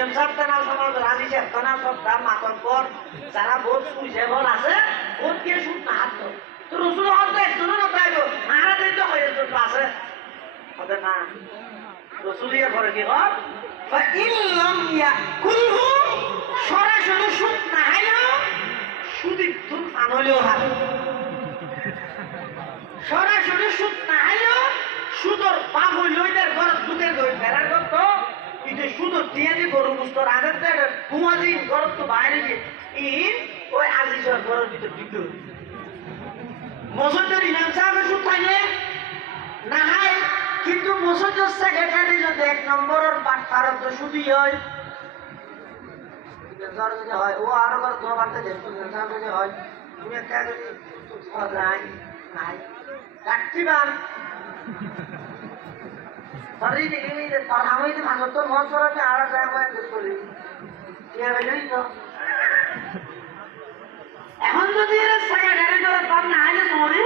ইমাম সাহেব তানা সমাজ রাজি সাহেব তানা সব দাম মাতর পর যারা বহুত সুইছে বল আছে বহুত কে সুদ না হাত তো রসুল হয়তো একজনও নতাইব আরা দিন তো হয়ে জন্য আছে হবে না রসুলিয়া করে কি কর ফাইল্লাম ইয়াকুলহু সরাসরি সুদ না হাইলো সুদীপ্ত আনলেও হাত সরাসরি সুদ না হাইলো সুদর পাপ হইল এটার ঘর দুধে গই ফেরার করত কিন্তু সুদর দিয়ে যে গরু মুস্তর আগের থেকে কুমাজি ঘর তো বাইরে গিয়ে ইন ওই আজিজর ঘরের ভিতর ঢুকল মসজিদের ইমাম সাহেবের সুদ থাকে না হয় কিন্তু মসজিদের সেক্রেটারি যদি 1 নম্বরের পাট ফারত তো সুদই হয় যদি হয় ও আরো বার তো বাড়তে দেন যদি হয় তুমি একটা যদি নাই নাই কাটছিবান সরি দেখি তোর আমি যে মানুষ তোর মন সরাতে আর যায় মই করি কি হবে জানি তো এখন যদি এর সেক্রেটারি করে পার না আইলে সরি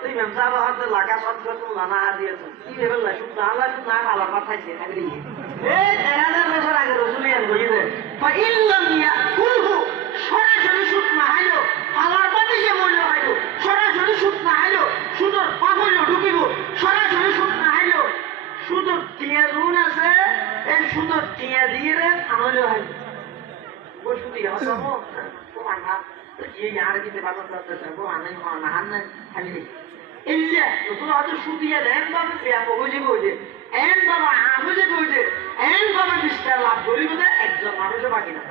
তুই ব্যবসা বাহাতে লাগা সব কিছু লানা আর দিয়েছ কি ভেবে না শুধু আল্লাহ শুধু না আল্লাহ পাঠাইছে খালি এই 1000 বছর আগে রসুলিয়ান বইলে ফাইল্লাম ইয়াকুলহু সরাসরি সুদ না হাইলো আল্লাহর পাতে যে মূল্য হাইলো সরাসরি সুদ না হাইলো সুদর পাগল ঢুকিব সরাসরি সুদ না হাইলো সুদর টিয়া রুন আছে এই সুদর টিয়া দিয়ে রে আমলে হাইলো ও সুদি হাসামো তোমার না কি यार কিতে বাবা করতে গো আনাই না হান্না খালি ইল্লা রসুল হয়তো সুদিয়া দেন বাবা পেয়া বুঝি বুঝে এন বাবা বুঝে বুঝে এন বাবা বিস্তার লাভ করিব না একজন মানুষও বাকি না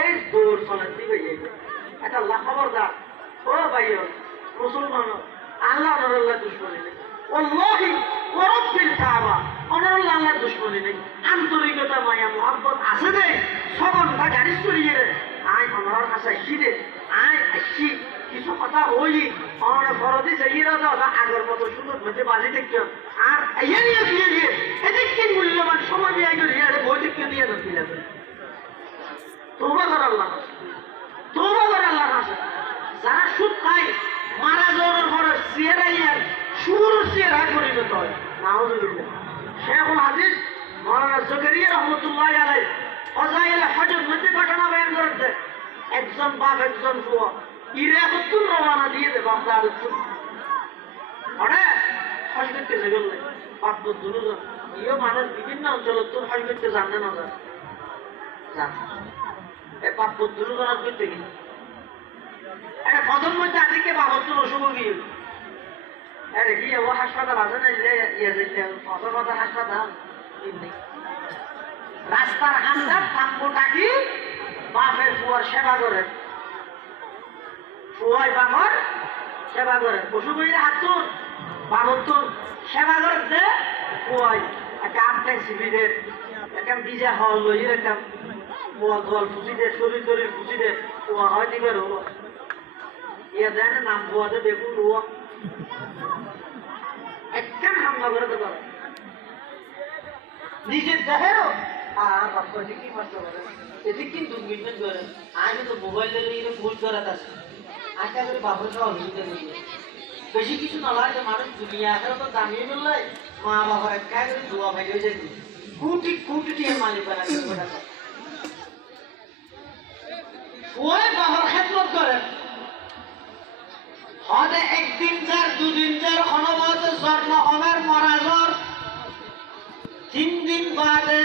এই দূর চলে দিবে এটা আল্লাহ খবরদার ও ভাইও মুসলমান আল্লাহ আল্লাহ দুশ্মনী নেই ওয়াল্লাহি ওয়া রাব্বিল কাবা আল্লাহ আল্লাহ দুশ্মনী নেই আন্তরিকতা মায়া মোহাম্মত আছে রে সবনটা গাড়ি চলিয়ে রে আয় আমার কাছে আসি আয় আসি কিছু কথা হই আমার ফরদি যাইরা দাদা আগের মতো সুন্দর মধ্যে বাজি দেখছো আর এই নিয়ে এদিক কি মূল্যবান সময় দিয়ে গেল ইয়ারে বৈদিক দিয়ে দিলে তোবা কর আল্লাহ কাছে যারা সুদ খায় মারা যাওয়ার পরে চেহারাইয়ার সুর চেহারা পরিণত হয় নাউজুবিল্লাহ শেখুল হাদিস মাওলানা জাকারিয়া রহমাতুল্লাহ আলাইহি ফাজাইল হজর মধ্যে ঘটনা বয়ান করতে একজন বাপ একজন ফুয়া ইরাকুতুর রওনা দিয়ে দে বাগদাদ আরে হজ করতে গেল বাপ তো দুজন ইও মানুষ বিভিন্ন অঞ্চল তোর হজ করতে জানে না জান এই বাপ তো দুজন করতে গেল এটা প্রথম মধ্যে আদিকে বাবতুর অশুভ গিয়ে আরে কি ও হাসপাতাল আছে না ইয়ে যেতে প্রথম হাসপাতাল রাস্তার আন্দার থাম্বুটা কি বাপের ফুয়ার সেবা করে ফুয়াই বাপর সেবা করে পশু বইলে হাতুন বাবতুন সেবা করতে ফুয়াই একটা আটটাই শিবিরের একটা বিজা হল লইয়ের একটা ফুয়া জল ফুসি দে শরীর শরীর ফুসি দে ফুয়া হয় দিবে রো ইয়া দেয় না নাম ফুয়াতে বেগুন রুয়া একখান হামলা করে তো করে নিজের দেহেরও আর বাপ্পা কি মারতে পারে এদিক কিন্তু মিটমেন্ট করে আমি তো মোবাইল নিয়ে ভুল করাতে আসি আশা করি বাবার সব অসুবিধা নেই বেশি কিছু না লাগে মানুষ দুনিয়া এখন তো দামিয়ে মিললে মা বাবার একটা করে দোয়া ভাই হয়ে যায় কোটি কোটি টিয়ার মালিক বানাতে ওই বাবার খেদমত করেন হদে একদিন যার দুদিন যার অনবরত জন্ম হবার মরা জ্বর 3 দিন বাদে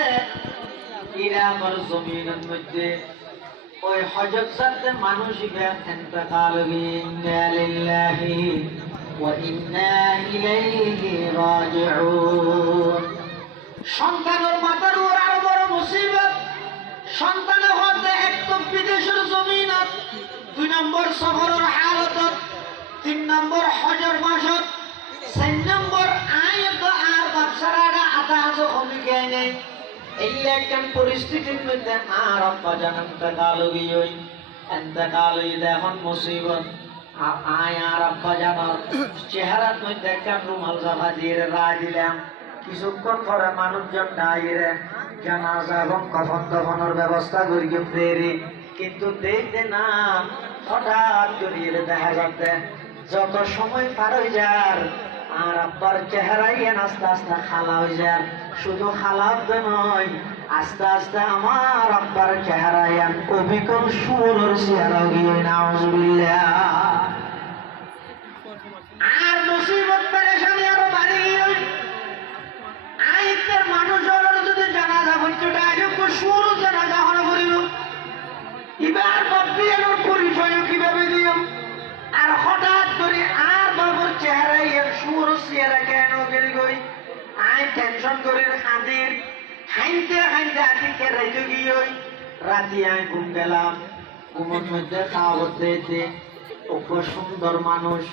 ইরাকের জমিনের মধ্যে ওই হজরত সাথে মানুষ ইন্তেকাল ইন্না লিল্লাহি ওয়া ইন্না ইলাইহি রাজিউন সন্তানের মাথার উপর আরো বড় মুসিবত সন্তানের হতে এক তো বিদেশের জমিনত 2 নম্বর সফরের হালত 3 নম্বর হজর মাসত 4 নম্বর আয়াত আর ব্যবসারা আতা হাজো কমিকে নেই এই একটা পরিস্থিতির মধ্যে আর আব্বা জানতে কালো গিয়েই এন্তকাল এখন মুসিবত আয় আর আব্বা জানার চেহারার মধ্যে একটা রুমাল জামা দিয়ে রায় দিলাম কিছুক্ষণ পরে মানুষজন ডাইরে জানাজা এবং কফন দফনের ব্যবস্থা করি দেরি কিন্তু দেখতে না হঠাৎ করিয়ে দেখা যাচ্ছে যত সময় পার হয়ে যার আর আব্বার চেহারাই আস্তে আস্তে খালা হয়ে যায়। শুধু খালাতে নয়, আস্তে আস্তে আমার আব্বার চেহারাই অবিকল সুরের চেহারা গিয়ে নাউজুবিল্লাহ। আর মুসিবত পেরেশানি আরো বাড়ি গিয়ে আইতে মানুষের যদি জানাজা হচ্ছে ডাইরেক্ট সুর জানাজা হনে করিল, এবার ভাববি এর পরিচয় কিভাবে দিও। আর হঠাৎ করে আর বাবুর চেহারাই সুর চেহারা কেন গেলি গই আই টেনশন করে খাঁদির হাইতে হাইতে আতি কেরাইতে গিয়ে রাতি আই ঘুম গেলাম। ঘুমের মধ্যে খাওয়ার দিতে ওপর সুন্দর মানুষ,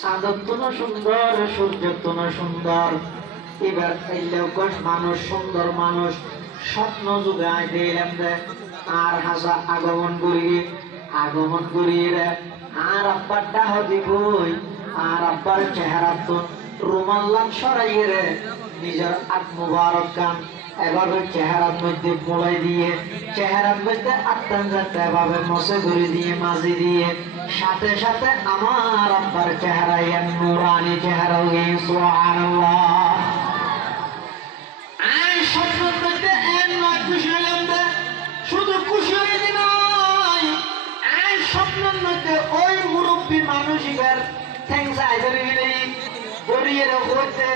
চাঁদর তুনো সুন্দর, সূর্যের তুনো সুন্দর। এবার মানুষ সুন্দর মানুষ স্বপ্ন যুগে আই দিলাম দে আর হাসা আগমন করিয়ে আর আব্বার ডাহ দিবই। আর আব্বার চেহারা তো রুমাল্লাম সরাইয়ে রে নিজের আত্মবারক গান এভাবে চেহারার মধ্যে মোলাই দিয়ে, চেহারার মধ্যে আত্মান যাত্রা এভাবে মশে ধরে দিয়ে মাঝি দিয়ে, সাথে সাথে আমার আব্বার চেহারা নুরানি চেহারা হয়ে সুবহানাল্লাহ। আই স্বপ্নের মধ্যে এক নয় খুশি হইলাম দে, শুধু খুশি হইলি নয়, আই স্বপ্নের মধ্যে ওই মুরব্বী মানুষ এবার ঠ্যাংসা ধরে গেলে গড়িয়ে রাখতে,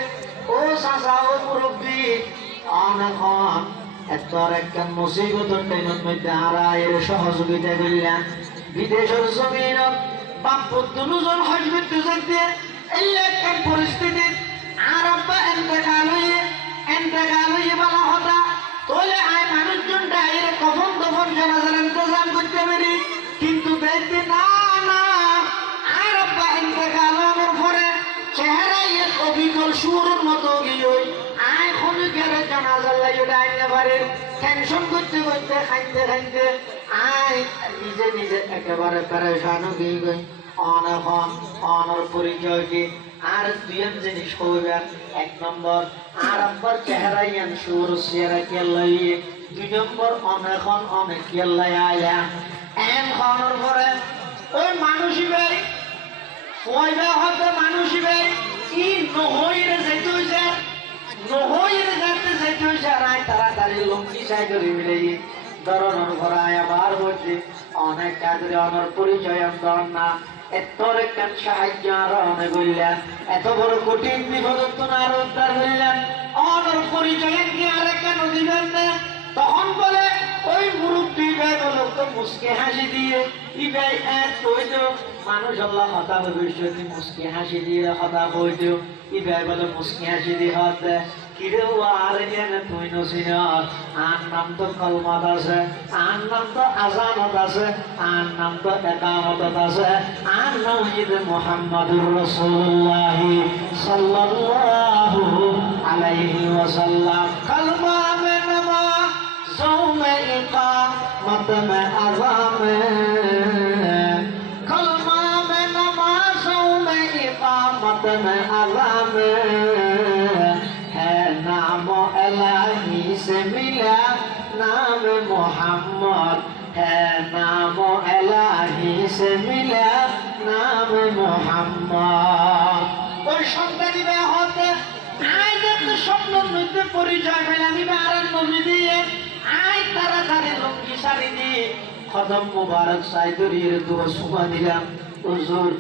ও চাচা ও মুরব্বী অনেকক্ষণ এতর একটা মুসিবতের টাইমের মধ্যে হারায়ের সহযোগিতা করলেন। বিদেশের জমিন বাপ পুত্র দুজন হজ করতে যাইতে এই একটা পরিস্থিতি আর আব্বা এন্তেকাল হইয়ে বলা হতা তোলে আয় মানুষজন ডাইরে কখন তখন জানাজার ইন্তজাম করতে পারি, কিন্তু দেখতে না না আর আব্বা এন্তেকাল হওয়ার পরে চেহারাই এক অবিকল সুরের মতো গিয়ে আয় কোনো গেলে জানাজার লাগে ডাইনে পারে টেনশন করতে করতে খাইতে খাইতে আয় নিজে নিজে একেবারে পেরেশান হয়ে গই। অনখন অনর পরিচয় কি আর দুইজন জিনিস হইবেন। এক নম্বর আর আব্বার চেহারাই সুর চেহারা কেলাই, দুই নম্বর অনেকক্ষণ অনেক কেলাই আয়া এন খনর পরে ওই মানুষই ভাই কইবা হতে মানুষই ভাই ই নহইরে যাইতে হইছে, নহইরে যাইতে হইছে রায় তাড়াতাড়ি লঙ্কি চাই করে মিলে ধরনের ভরায় আবার হচ্ছে অনেক কাজে অনর পরিচয় আন্দোলন না এতর একটা সাহায্য আরো অনেক হইলেন, এত বড় কঠিন বিপদত্ব আর উদ্ধার হইলেন অনর পরিচয় কি আর কেন দিবেন না। তখন বলে ওই মুরব্বী ভাই বলো তো মুসকে হাসি দিয়ে ই ভাই কইত মানুষ আল্লাহ হতা ভবিষ্যৎ মুসকে হাসি দিয়ে হতা কইত ই ভাই বলে মুসকে হাসি দিয়ে হত কিরে আর এখানে তুই নসিন আর নাম তো কলমাত আছে, আর নাম তো আজানত আছে, আর নাম তো একামত আছে, আর নাম ঈদ মুহাম্মাদুর রাসূলুল্লাহ সাল্লাল্লাহু আলাইহি ওয়াসাল্লাম। কলমা মে নামাজ সৌমে ইকামত মে আযাম, কলমা মে নামাজ সৌমে ইকামত মে আযাম नाम इलाही से मिला नाम मोहम्मद है, नाम इलाही से मिला नाम मोहम्मद। ওই সন্তানি বে হতে আজ একটা স্বপ্নের মধ্যে পরিচয় পেলাম আর নবী দিয়ে আজ তাড়াতাড়ি লঙ্গি শাড়ি দিয়ে খতম মুবারক সাইদুরির দুয়া সুবা দিলাম। হুজুর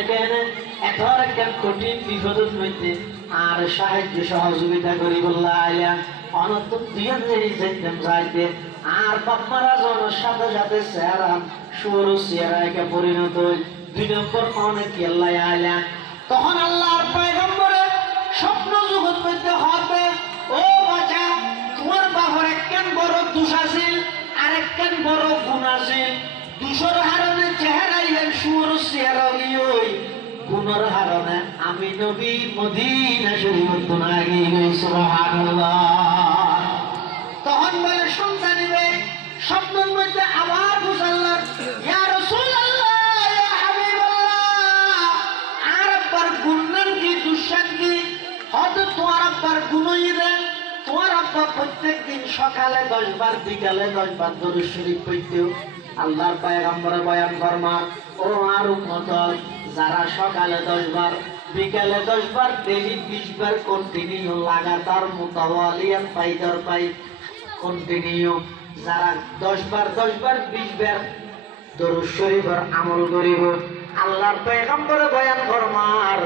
এখানে এত একটা কঠিন বিপদের মধ্যে আর সাহায্য সহযোগিতা করি বললা আইলাম অনন্ত দুজন যেতাম যাইতে আর বাপ্পারা জনের সাথে সাথে চেহারাম সুর চেহারাকে পরিণত হই। দুই নম্বর অনেক আল্লাহ আইলাম তখন আল্লাহর পয়গম্বরে স্বপ্ন জগৎ মধ্যে হবে ও বাচ্চা তোমার বাবার একখান বড় দোষ আছিল আর একখান বড় গুণ আছিল। দোষের হারণে চেহারা ইলেন সুর চেহারা গিয়ে গুণের হারণে আমি নবী মদিনা শরীফ নাগি গই সুবহানাল্লাহ। তখন বলে সন্তানি রে স্বপ্নের মধ্যে আবার বুঝাল্লাহ ইয়া রাসূলুল্লাহ ইয়া হাবিবাল্লাহ আর আব্বার গুণের কি দুঃসান কি হয়তো তোমার আব্বার গুণই দেন। তোমার আব্বা প্রত্যেক দিন সকালে 10 বার বিকালে 10 বার দরুদ শরীফ পড়তেও আল্লাহর পয়গম্বর বয়ান ফরমান ও আর উম্মত যারা সকালে 10 বার বিকালে 10 বার, ডেইলি 20 বার কন্টিনিউ লাগাতার মুতাওয়ালিয়ান পাইদার পাই কন্টিনিউ যারা 10 বার 20 বার দরুদ শরীফের আমল করিব আল্লাহর পয়গম্বর বয়ান ফরমার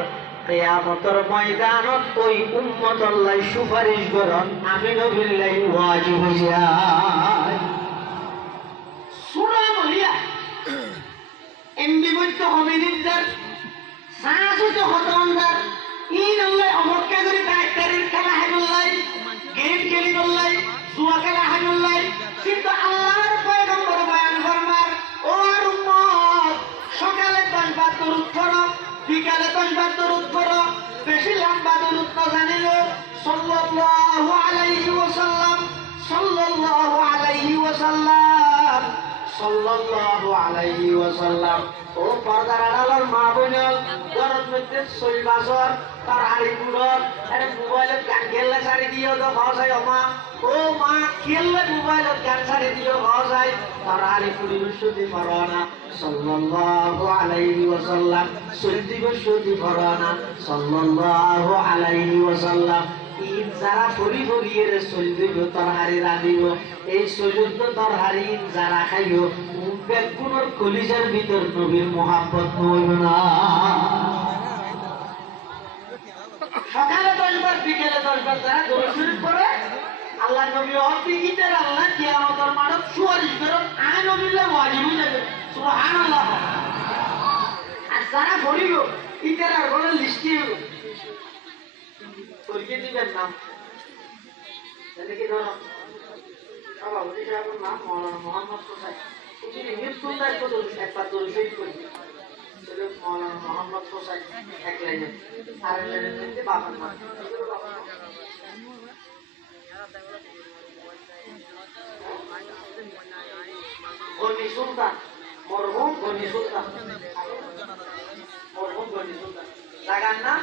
কিয়ামতের ময়দানত ওই উম্মত আল্লাহ সুপারিশ করন আমি নবীর লাগি ওয়াজিব হয়ে যায় সূরা বলিয়া এমবি মধ্য হমিনিদার সাসুত হতন্দার ইন আল্লাহ অমরকা করে ডাক্তারের খেলা হাইবুল্লাহ গেম খেলি বললাই জুয়া খেলা হাইবুল্লাহ কিন্তু আল্লাহর পয়গম্বর বয়ান ফরমার ও আর উম্মত সকালে 10 বার দরুদ পড়ো বিকালে 10 বার দরুদ পড়ো বেশি লম্বা দরুদ না জানিলো সাল্লাল্লাহু আলাইহি ওয়াসাল্লাম সাল্লাল্লাহু আলাইহি ওয়াসাল্লাম সাল্লাল্লাহু আলাইহি ওয়াসাল্লাম ও পর্দার আড়ালের মা বোনেল ঘরের মধ্যে 6 বছর তার হাড়ি পুরত আরে মোবাইলত গান খেললে ছাড়ি দিও তো খাওয়া যায় মা ও মা খেললে মোবাইলত গান ছাড়ি দিও খাওয়া যায় তার হাড়ি পুরি শুদ্ধি ফরওয়ানা সাল্লাল্লাহু আলাইহি ওয়াসাল্লাম শুদ্ধি শুদ্ধি ফরওয়ানা সাল্লাল্লাহু আলাইহি ওয়াসাল্লাম ঈদ যারা ফরি ফরিয়ে চলদিব তরহারি রাঁধিব এই চতুর্থ তরহারি যারা খাইব বেগুনের কলিজার ভিতর নবীর মোহাব্বত হইব না সকালে 10 বার বিকেলে 10 বার যারা দরুদ শরীফ পড়ে আল্লাহ নবী অতি ইতার আল্লাহ কিয়ামতের মাঠে সুপারিশ করেন আয় নবীল্লাহ ওয়াজিব হয়ে যাবে সুবহানাল্লাহ আর যারা ফরিব ইতার আর বলে লিস্টি হইব তোরকে দিবেন নাম তাহলে কি ধরো সভাপতি সাহেবের নাম মৌলানা মোহাম্মদ হোসেন তিনি মৃত্যুর দায়িত্ব একবার দরুদ শরীফ করবেন মৌলানা মোহাম্মদ হোসেন এক লাইনে আর লাইনের মধ্যে বাবার নাম গনি সুলতান মরহুম গনি সুলতান মরহুম গনি সুলতান জায়গার নাম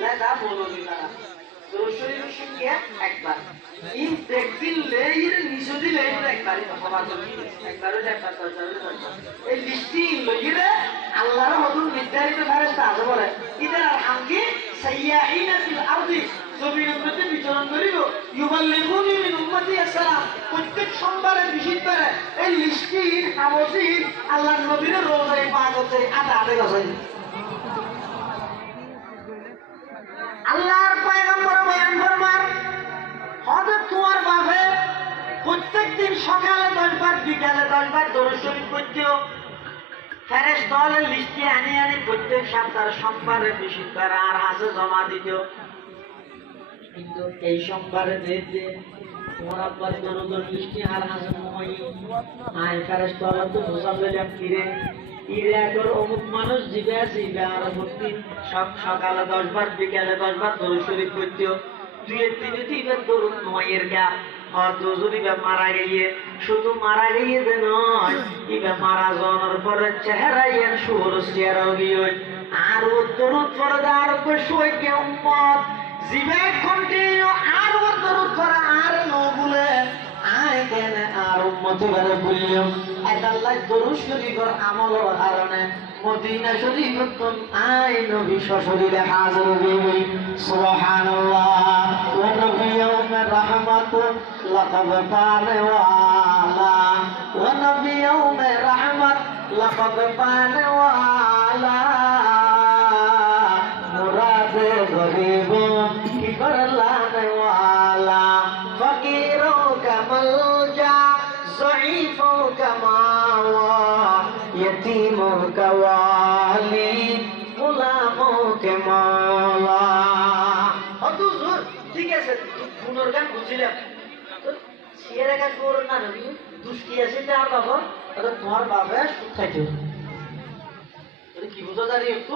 লেদা মৌলভী তারা দরুদ শরীফের সঙ্গে একবার ইন দেখদিন লেইর নিচে দিলে একবারই সবার জন্য একবারও একবার এই লিস্টি লইরে আল্লাহর হুকুম নির্ধারিত ফেরেশতা আছে বলে ইদার আলহামকি সাইয়াহিনা ফিল আরদি জমিনের মধ্যে বিচরণ করিব ইউবাল্লিগুনি মিন উম্মতি আসসালাম প্রত্যেক সোমবারে বিশুদ্ধবারে এই লিস্টি হামসিন আল্লাহর নবীর রোজায় পাক হচ্ছে আদে গছাই আল্লাহর পয়গম্বর বয়ান ফরমান হযরত তোমার বাপে প্রত্যেকদিন সকালে 10 বার বিকালে 10 বার দরুদ শরীফ পড়তেও ফেরেশতা দলের লিস্টে আনি প্রত্যেক সপ্তাহে সোমবারে বিশুদ্ধবার আর হাসে জমা দিত কিন্তু এই সোমবারে দেখতে তোমার আব্বার দরুদের লিস্টে আর হাসে মই আয় ফেরেশতা দল তো মুসাল্লিম কিরে ইরে আগর অমুক মানুষ জিবে আছে আর প্রতিদিন সকালে 10 বার বিকালে 10 বার দরুদ শরীফ পড়তেও দুই তিন বার দরুদ নয়ের গা আর দুজুরিবা মারা গিয়ে শুধু মারা গিয়ে যে নয় ইবা মারা যাওয়ার পরে চেহারাইয়ের সুর চেহারাও গিয়ে আর ও দরুদ পড়ে আর কই কে উম্মত জিবে কন্টিনিউ আর ও দরুদ পড়ে আর নো বলে আয় কেন আর উম্মত বারে বলিও আল্লাহ দরুদ শরীফের আমলের কারণে মদিনা শরীফতুন আয় নবী সশরীরে হাজির হইবে সুবহানাল্লাহ ওয়া নবী ইয়াউমে রাহমাত লাকাদ পানে ওয়ালা ওয়া নবী ইয়াউমে রাহমাত লাকাদ পানে ওয়ালা মুরাদে গরিব কি করলানে ওয়ালা ফকিরো কামাল যা ضعيفو كماوا يتيمو كوالي غلامو كمالا হুজুর ঠিক আছে পুনর্গান বুঝিলাম তো ছেড়ে গাছ করো না নবী দুষ্টি আছে তার বাবা তোমার বাবা সুখ খাইতো কি বুঝো জানি একটু